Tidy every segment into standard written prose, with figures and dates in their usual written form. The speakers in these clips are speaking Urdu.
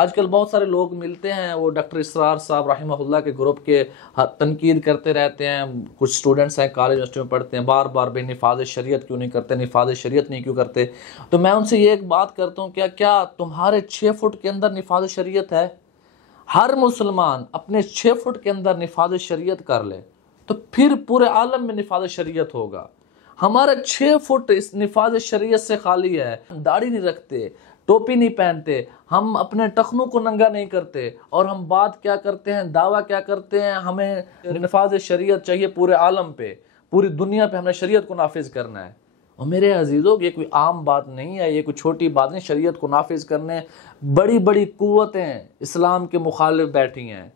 آج کل بہت سارے لوگ ملتے ہیں، وہ ڈاکٹر اسرار صاحب رحمہ اللہ کے گروپ کے تنقید کرتے رہتے ہیں. کچھ سٹوڈنٹس ہیں کالج یونیورسٹی میں پڑھتے ہیں، بار بار بھائی نفاذ شریعت کیوں نہیں کرتے، نفاذ شریعت نہیں کیوں کرتے. تو میں ان سے یہ ایک بات کرتا ہوں، کیا تمہارے 6 فٹ کے اندر نفاذ شریعت ہے؟ ہر مسلمان اپنے 6 فٹ کے اندر نفاذ شریعت کر لے تو پھر پورے عالم میں نفاذ شریعت ہوگا. ہمارا 6 فٹ اس نفاذ شریعت سے خالی ہے. داڑھی نہیں رکھتے، ٹوپی نہیں پہنتے، ہم اپنے ٹخنوں کو ننگا نہیں کرتے، اور ہم بات کیا کرتے ہیں، دعویٰ کیا کرتے ہیں، ہمیں نفاذ شریعت چاہیے پورے عالم پہ، پوری دنیا پہ ہم نے شریعت کو نافذ کرنا ہے. اور میرے عزیزوں، یہ کوئی عام بات نہیں ہے، یہ کوئی چھوٹی بات نہیں. شریعت کو نافذ کرنے بڑی بڑی قوتیں اسلام کے مخالف بیٹھی ہیں،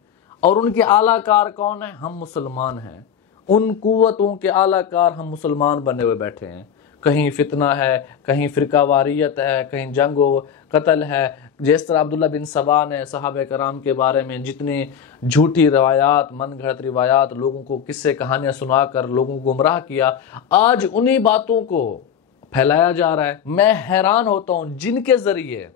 اور ان کے اعلیٰ کار کون ہیں؟ ہم مسلمان ہیں. ان قوتوں کے اعلیٰ کار ہم مسلمان بنے ہوئے بیٹھے ہیں. کہیں فتنہ ہے، کہیں فرقہ واریت ہے، کہیں جنگ و قتل ہے. جس طرح عبداللہ بن سبا نے صحابہ کرام کے بارے میں جتنی جھوٹی روایات، من گھڑت روایات، لوگوں کو قصے کہانیاں سنا کر لوگوں کو گمراہ کیا، آج انہی باتوں کو پھیلایا جا رہا ہے. میں حیران ہوتا ہوں، جن کے ذریعے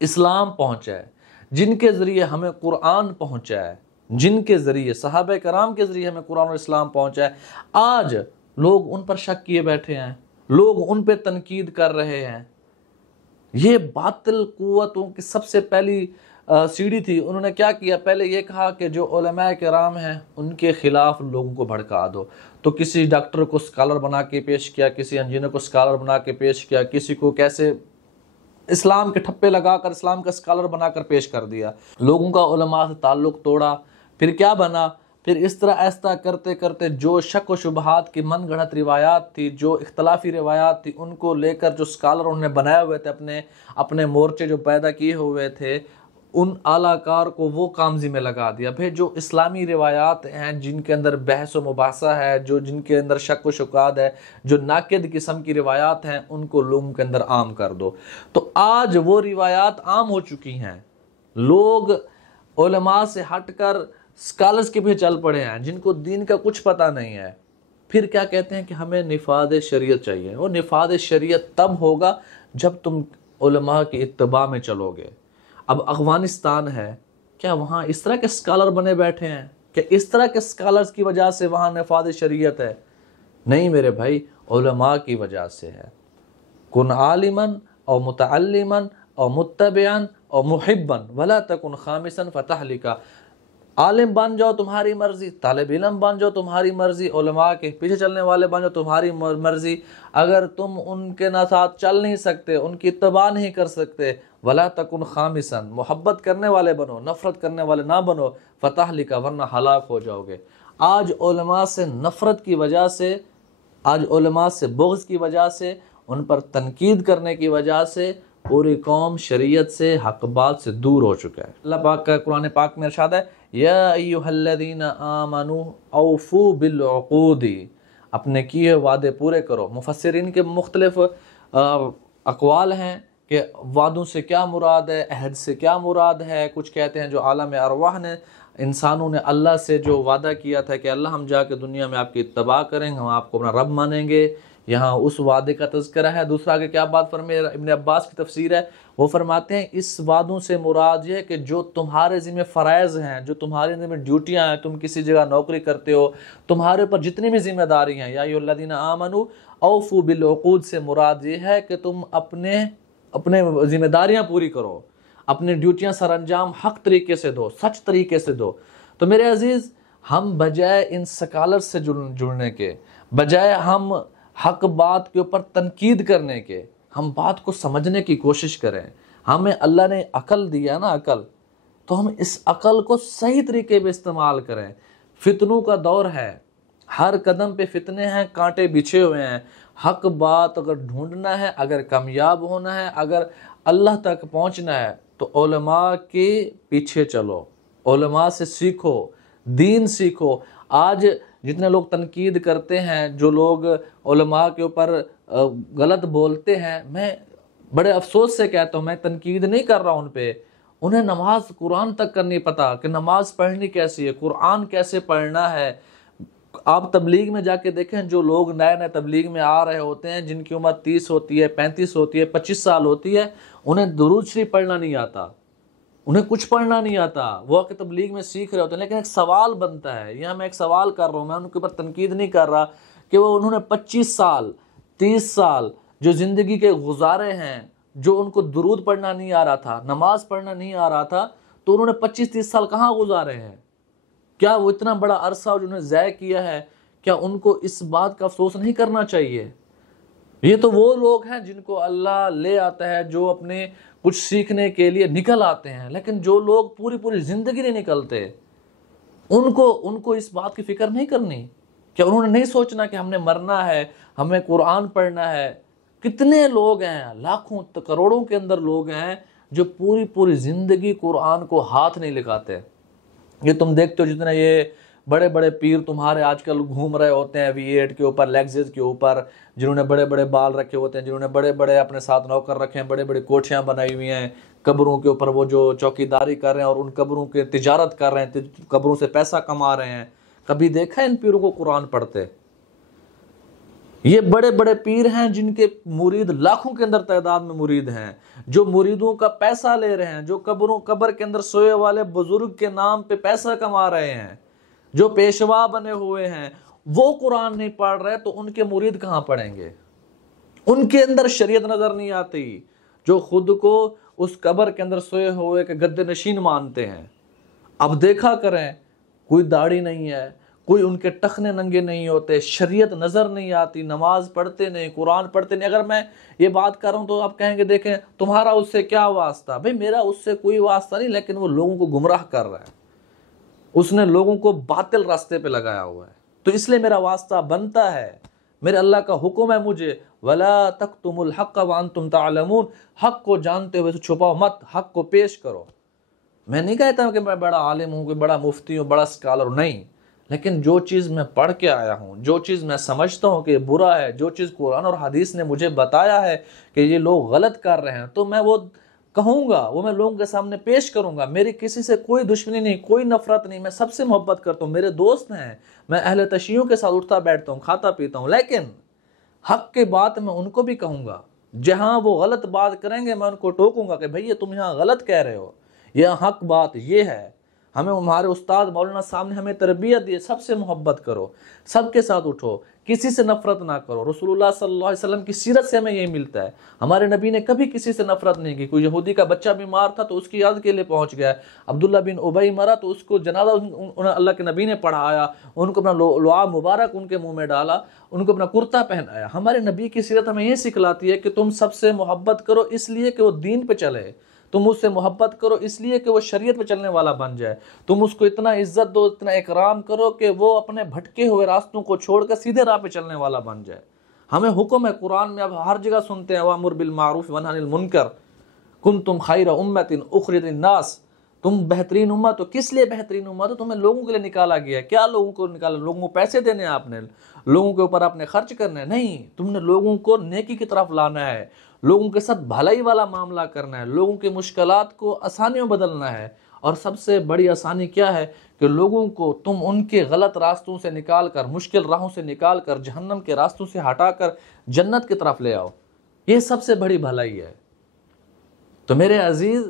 اسلام پہنچا ہے، جن کے ذریعے ہمیں قرآن پہنچا ہے، جن کے ذریعے صحابہ کرام کے ذریعے ہمیں قرآن اور اسلام پہنچا ہے، آج لوگ ان پر شک کیے بیٹھے ہیں، لوگ ان پہ تنقید کر رہے ہیں. یہ باطل قوتوں کی سب سے پہلی سیڑھی تھی. انہوں نے کیا کیا؟ پہلے یہ کہا کہ جو علماء کرام ہیں ان کے خلاف لوگوں کو بھڑکا دو. تو کسی ڈاکٹر کو اسکالر بنا کے پیش کیا، کسی انجینئر کو اسکالر بنا کے پیش کیا، کسی کو کیسے اسلام کے ٹھپے لگا کر اسلام کا اسکالر بنا کر پیش کر دیا. لوگوں کا علماء سے تعلق توڑا. پھر کیا بنا؟ پھر اس طرح ایسا کرتے کرتے جو شک و شبہات کی من گھڑت روایات تھی، جو اختلافی روایات تھی، ان کو لے کر جو اسکالر انہوں نے بنائے ہوئے تھے، اپنے مورچے جو پیدا کیے ہوئے تھے، ان اعلیٰ کار کو وہ کامزی میں لگا دیا. پھر جو اسلامی روایات ہیں جن کے اندر بحث و مباحثہ ہے، جن کے اندر شک و شبہات ہے، جو ناقد قسم کی روایات ہیں، ان کو لوگوں کے اندر عام کر دو. تو آج وہ روایات عام ہو چکی ہیں. لوگ علماء سے ہٹ کر اسکالرز کے بھی چل پڑے ہیں جن کو دین کا کچھ پتہ نہیں ہے. پھر کیا کہتے ہیں کہ ہمیں نفاذ شریعت چاہیے. وہ نفاذ شریعت تب ہوگا جب تم علماء کی اتباع میں چلو گے. اب افغانستان ہے، کیا وہاں اس طرح کے اسکالر بنے بیٹھے ہیں؟ کہ اس طرح کے اسکالرز کی وجہ سے وہاں نفاذ شریعت ہے؟ نہیں میرے بھائی، علماء کی وجہ سے ہے. کن عالما او متعلما او متبعا او محبا ولا تکن خامسا فتہلکا. عالم بن جاؤ تمہاری مرضی، طالب علم بن جاؤ تمہاری مرضی، علماء کے پیچھے چلنے والے بن جاؤ تمہاری مرضی. اگر تم ان کے ساتھ چل نہیں سکتے، ان کی اتباع نہیں کر سکتے، ولا تکن خامسا، محبت کرنے والے بنو، نفرت کرنے والے نہ بنو، فتہلکا، ورنہ ہلاک ہو جاؤ گے. آج علماء سے نفرت کی وجہ سے، آج علماء سے بغض کی وجہ سے، ان پر تنقید کرنے کی وجہ سے پوری قوم شریعت سے، حق بات سے دور ہو چکا ہے. اللہ پاک کا قرآن پاک میں ارشاد ہے، یا ایھا الذین آمنوا اوفوا بالعقود، اپنے کیے وعدے پورے کرو. مفسرین کے مختلف اقوال ہیں کہ وعدوں سے کیا مراد ہے، عہد سے کیا مراد ہے. کچھ کہتے ہیں جو عالم ارواح نے، انسانوں نے اللہ سے جو وعدہ کیا تھا کہ اللہ ہم جا کے دنیا میں آپ کی اتباع کریں گے، ہم آپ کو اپنا رب مانیں گے، یہاں اس وعدے کا تذکرہ ہے. دوسرا کہ کیا بات فرمائے، ابن عباس کی تفسیر ہے، وہ فرماتے ہیں اس وعدوں سے مراد یہ ہے کہ جو تمہارے ذمہ فرائض ہیں، جو تمہارے ذمہ ڈیوٹیاں ہیں، تم کسی جگہ نوکری کرتے ہو، تمہارے اوپر جتنی بھی ذمہ داری ہیں، یا ایھا الذین آمنوا اوفوا بالعقود سے مراد یہ ہے کہ تم اپنے ذمہ داریاں پوری کرو، اپنی ڈیوٹیاں سر انجام حق طریقے سے دو، سچ طریقے سے دو. تو میرے عزیز، ہم بجائے ان سکالر سے جڑنے کے، بجائے ہم حق بات کے اوپر تنقید کرنے کے، ہم بات کو سمجھنے کی کوشش کریں. ہمیں اللہ نے عقل دیا نا، عقل، تو ہم اس عقل کو صحیح طریقے پہ استعمال کریں. فتنوں کا دور ہے، ہر قدم پہ فتنے ہیں، کانٹے بچھے ہوئے ہیں. حق بات اگر ڈھونڈنا ہے، اگر کامیاب ہونا ہے، اگر اللہ تک پہنچنا ہے، تو علماء کے پیچھے چلو، علماء سے سیکھو، دین سیکھو. آج جتنے لوگ تنقید کرتے ہیں، جو لوگ علماء کے اوپر غلط بولتے ہیں، میں بڑے افسوس سے کہتا ہوں، میں تنقید نہیں کر رہا ان پہ. انہیں نماز قرآن تک کا نہیں پتہ کہ نماز پڑھنی کیسی ہے، قرآن کیسے پڑھنا ہے. آپ تبلیغ میں جا کے دیکھیں، جو لوگ نئے نئے تبلیغ میں آ رہے ہوتے ہیں، جن کی عمر 30 ہوتی ہے، 35 ہوتی ہے، 25 سال ہوتی ہے، انہیں درود شریف پڑھنا نہیں آتا. انہیں کچھ پڑھنا نہیں آتا، وہ کہ تبلیغ میں سیکھ رہے ہوتے ہیں، لیکن ایک سوال بنتا ہے، یہاں میں ایک سوال کر رہا ہوں، میں ان کے اوپر تنقید نہیں کر رہا کہ وہ انہوں نے 25 سال 30 سال جو زندگی کے گزارے ہیں، جو ان کو درود پڑھنا نہیں آ رہا تھا، نماز پڑھنا نہیں آ رہا تھا، تو انہوں نے 25-30 سال کہاں گزارے ہیں؟ کیا وہ اتنا بڑا عرصہ جو انہوں نے ضائع کیا ہے، کیا ان کو اس بات کا افسوس نہیں کرنا چاہیے؟ یہ تو وہ لوگ ہیں جن کو اللہ لے آتا ہے، جو اپنے کچھ سیکھنے کے لیے نکل آتے ہیں، لیکن جو لوگ پوری زندگی نہیں نکلتے، ان کو اس بات کی فکر نہیں کرنی؟ کیا انہوں نے نہیں سوچنا کہ ہم نے مرنا ہے، ہمیں قرآن پڑھنا ہے؟ کتنے لوگ ہیں، لاکھوں کروڑوں کے اندر لوگ ہیں جو پوری زندگی قرآن کو ہاتھ نہیں لگاتے۔ یہ تم دیکھتے ہو جتنا یہ بڑے بڑے پیر تمہارے آج کل گھوم رہے ہوتے ہیں V8 کے اوپر، لیگزز کے اوپر، جنہوں نے بڑے بڑے بال رکھے ہوتے ہیں، جنہوں نے بڑے بڑے اپنے ساتھ نوکر رکھے ہیں، بڑے بڑے کوٹھیاں بنائی ہوئی ہیں قبروں کے اوپر، وہ جو چوکیداری کر رہے ہیں اور ان قبروں کے تجارت کر رہے ہیں، قبروں سے پیسہ کما رہے ہیں۔ کبھی دیکھا ان پیروں کو قرآن پڑھتے؟ یہ بڑے بڑے پیر ہیں جن کے مرید لاکھوں کے اندر تعداد میں مرید ہیں، جو مریدوں کا پیسہ لے رہے ہیں، جو قبر کے اندر سوئے والے بزرگ کے نام پہ پیسہ کما رہے ہیں، جو پیشوا بنے ہوئے ہیں، وہ قرآن نہیں پڑھ رہے تو ان کے مرید کہاں پڑھیں گے؟ ان کے اندر شریعت نظر نہیں آتی، جو خود کو اس قبر کے اندر سوئے ہوئے کے گدے نشین مانتے ہیں۔ اب دیکھا کریں، کوئی داڑھی نہیں ہے، کوئی ان کے ٹخنے ننگے نہیں ہوتے، شریعت نظر نہیں آتی، نماز پڑھتے نہیں، قرآن پڑھتے نہیں۔ اگر میں یہ بات کر رہا ہوں تو آپ کہیں گے دیکھیں تمہارا اس سے کیا واسطہ؟ بھئی میرا اس سے کوئی واسطہ نہیں، لیکن وہ لوگوں کو گمراہ کر رہا ہے، اس نے لوگوں کو باطل راستے پہ لگایا ہوا ہے، تو اس لیے میرا واسطہ بنتا ہے۔ میرے اللہ کا حکم ہے مجھے، وَلَا تَكْتُمُوا الْحَقَّ وَأَنْتُمْ تَعْلَمُونَ، حق کو جانتے ہوئے تو چھپاؤ مت، حق کو پیش کرو۔ میں نہیں کہتا ہوں کہ میں بڑا عالم ہوں، کہ بڑا مفتی ہوں، بڑا اسکالر ہوں، نہیں، لیکن جو چیز میں پڑھ کے آیا ہوں، جو چیز میں سمجھتا ہوں کہ برا ہے، جو چیز قرآن اور حدیث نے مجھے بتایا ہے کہ یہ لوگ غلط کر رہے ہیں، تو میں وہ کہوں گا، وہ میں لوگوں کے سامنے پیش کروں گا۔ میری کسی سے کوئی دشمنی نہیں، کوئی نفرت نہیں، میں سب سے محبت کرتا ہوں، میرے دوست ہیں، میں اہل تشیعوں کے ساتھ اٹھتا بیٹھتا ہوں، کھاتا پیتا ہوں، لیکن حق کے بات میں ان کو بھی کہوں گا۔ جہاں وہ غلط بات کریں گے میں ان کو ٹوکوں گا کہ بھئی یہ تم یہاں غلط کہہ رہے ہو، یہ حق بات یہ ہے۔ ہمیں ہمارے استاد مولانا صاحب نے ہمیں تربیت دی، سب سے محبت کرو، سب کے ساتھ اٹھو، کسی سے نفرت نہ کرو۔ رسول اللہ صلی اللہ علیہ وسلم کی سیرت سے ہمیں یہی ملتا ہے، ہمارے نبی نے کبھی کسی سے نفرت نہیں کی۔ کوئی یہودی کا بچہ بیمار تھا تو اس کی یاد کے لیے پہنچ گیا، عبداللہ بن ابی مرا تو اس کو جنازہ اللہ کے نبی نے پڑھایا، ان کو اپنا لعاب مبارک ان کے منہ میں ڈالا، ان کو اپنا کرتا پہنایا۔ ہمارے نبی کی سیرت ہمیں یہ سکھلاتی ہے کہ تم سب سے محبت کرو اس لیے کہ وہ دین پہ چلے، تم اس سے محبت کرو اس لیے کہ وہ شریعت پہ چلنے والا بن جائے، تم اس کو اتنا عزت دو، اتنا اکرام کرو کہ وہ اپنے بھٹکے ہوئے راستوں کو چھوڑ کر سیدھے راہ پہ چلنے والا بن جائے۔ ہمیں حکم ہے قرآن میں، اب ہر جگہ سنتے ہیں وَأْمُرْ بِالْمَعْرُوفِ وَانْهَ عَنِ الْمُنْكَرِ كُنْتُمْ خَيْرَ أُمَّةٍ أُخْرِجَتْ لِلنَّاسِ، تم بہترین امت ہو۔ کس لیے بہترین امت ہو؟ تمہیں لوگوں کے لیے نکالا گیا ہے۔ کیا لوگوں کو نکالا؟ لوگوں کو پیسے دینے ہیں، آپ نے لوگوں کے اوپر آپ نے خرچ کرنا ہے؟ نہیں، تم نے لوگوں کو نیکی کی طرف لانا ہے، لوگوں کے ساتھ بھلائی والا معاملہ کرنا ہے، لوگوں کی مشکلات کو آسانیوں بدلنا ہے۔ اور سب سے بڑی آسانی کیا ہے کہ لوگوں کو تم ان کے غلط راستوں سے نکال کر، مشکل راہوں سے نکال کر، جہنم کے راستوں سے ہٹا کر جنت کی طرف لے آؤ۔ یہ سب سے بڑی بھلائی ہے۔ تو میرے عزیز،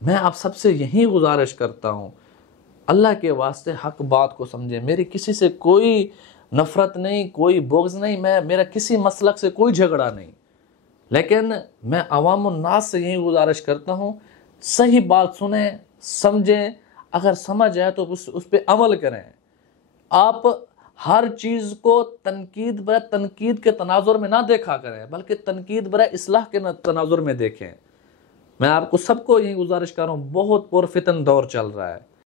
میں آپ سب سے یہی گزارش کرتا ہوں، اللہ کے واسطے حق بات کو سمجھیں۔ میری کسی سے کوئی نفرت نہیں، کوئی بغض نہیں، میرا کسی مسلک سے کوئی جھگڑا نہیں، لیکن میں عوام الناس سے یہی گزارش کرتا ہوں، صحیح بات سنیں، سمجھیں، اگر سمجھ آئے تو اس پہ عمل کریں۔ آپ ہر چیز کو تنقید کے تناظر میں نہ دیکھا کریں، بلکہ تنقید برائے اصلاح کے تناظر میں دیکھیں۔ میں آپ کو سب کو یہی گزارش کر رہا ہوں، بہت پرفتن دور چل رہا ہے،